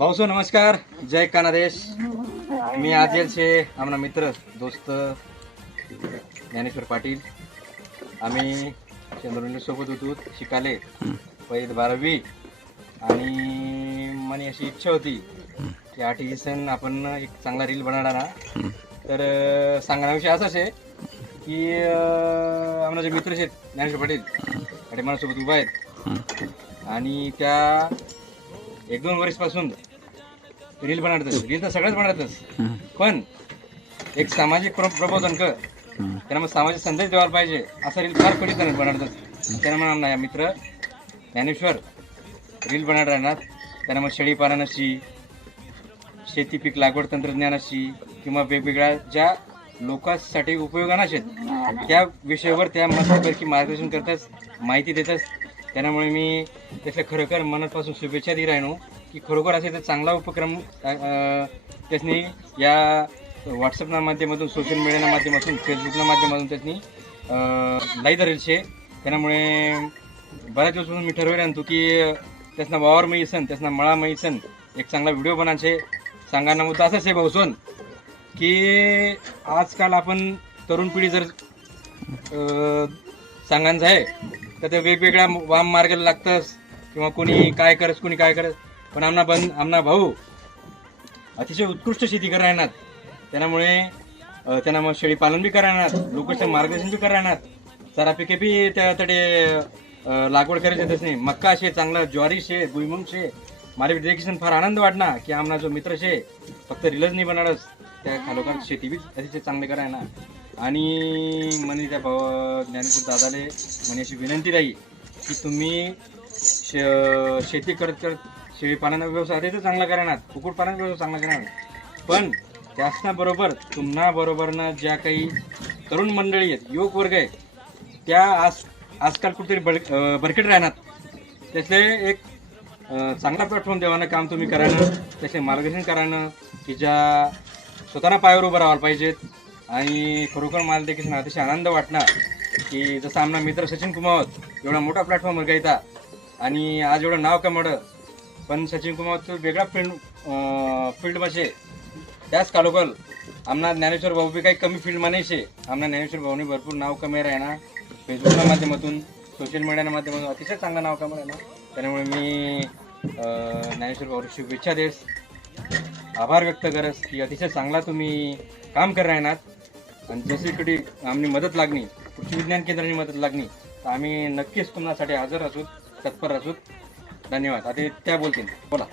भाऊसो नमस्कार, जय कानादेश. मी आजलचे आमना मित्र दोस्त ज्ञानेश्वर पाटील. आम्ही चंद्रवली सोबत होतो शिकाले पहिली 12वी आणि मनी अशी इच्छा होती की 8 दिवसांनी आपण एक चांगला रील बनवणार ना. तर सांगण्याविषयी असाच आहे की आमना जे मित्र आहेत ज्ञानेश्वर पाटील आणि माझ्यासोबत उभा आहेत आणि त्या 1-2 वर्षापासून रील बनवतच. रील तर सगळंच बनवतच, पण एक सामाजिक प्रबोधन त्यांना मग सामाजिक संदेश द्यायला पाहिजे असा रील फार कधी बनवतच. त्यांना मग आमना मित्र ज्ञानेश्वर रील बनवणार राहणार. त्यांना मग शेळीपालनाशी, शेती पीक लागवड तंत्रज्ञानाशी किंवा वेगवेगळ्या ज्या लोकांसाठी उपयोगाना आहेत त्या विषयावर त्या मस्तपैकी मार्गदर्शन करताच, माहिती देताच. त्यामुळे मी त्याच्या खरोखर मनापासून शुभेच्छा देत राहिनो की खरोखर असे तर चांगला उपक्रम त्यासनी या व्हॉट्सअपना माध्यमातून, सोशल मीडियाना माध्यमातून, फेसबुकना माध्यमातून त्यासनी लाई धरेल शे. त्यामुळे बऱ्याच दिवसापासून मी ठरवले आणतो की त्यासना वावर मी सन, त्यासना मळा मी सन एक चांगला व्हिडिओ बनायचे. सांगायला मुद्दा असाच आहे भाऊसन की आजकाल आपण तरुण पिढी जर सांगायचं आहे तर ते वेगवेगळ्या वाम मार्गाला लागतंच किंवा कोणी काय करस कोणी काय करस. पण आमना भाऊ अतिशय उत्कृष्ट शेती करायनात. त्यामुळे त्यांना मग शेळीपालन बी करायनात, लोकांचं मार्गदर्शन बी करायनात, चारापिके बी त्याकडे लागवड करायची तस नाही. मक्का शे चांगला, ज्वारी शे, भुईमुंग शे. मला देखील फार आनंद वाटना की आमना जो मित्र शे फक्त रीलच नाही बनवणारच, त्या खालोखाल शेती बी अतिशय चांगले करायना. आणि म्हणे त्या ज्ञानेश्वर दादाले म्हणे अशी विनंती राही की तुम्ही शेती करत शेळीपालन व्यवसाय अतिशय चांगला करणार, कुक्कुटपालन व्यवसाय चांगला करणार. पण त्याच्या बरोबर तुम्हाला बरोबरनं ज्या काही तरुण मंडळी आहेत, युवक वर्ग आहे, त्या आजकाल कुठेतरी बरकट राहणार. त्यातले एक चांगला प्लॅटफॉर्म देवानं काम तुम्ही करायनं, त्याचे मार्गदर्शन करायनं की ज्या स्वतःला पायावर उभं राहायला पाहिजेत. आणि खरोखर मला देखील अतिशय आनंद वाटणार की जसं आमना मित्र सचिन कुमावत एवढा मोठा प्लॅटफॉर्मवर गायता आणि आज एवढं नाव कमावलं. पण सचिन कुमावत वेगळा फील्डमध्ये त्याच कालोकाल आमना ज्ञानेश्वर भाऊ बी काही कमी फील्डमध्ये नाही शे. आमना ज्ञानेश्वर भाऊनी भरपूर नाव कमी राहणार, फेसबुकच्या माध्यमातून, सोशल मीडियाच्या माध्यमातून अतिशय चांगलं नाव कमी राहणार. त्यामुळे मी ज्ञानेश्वर भाऊ शुभेच्छा देस, आभार व्यक्त करस की अतिशय चांगला तुम्ही काम कर राहणार. आणि जशी कधी आम्ही मदत लागणी, कृषी विज्ञान केंद्राची मदत लागणी तर आम्ही नक्कीच तुमच्यासाठी हजर असू, तत्पर असू. धन्यवाद. आता त्या बोलतील, बोला.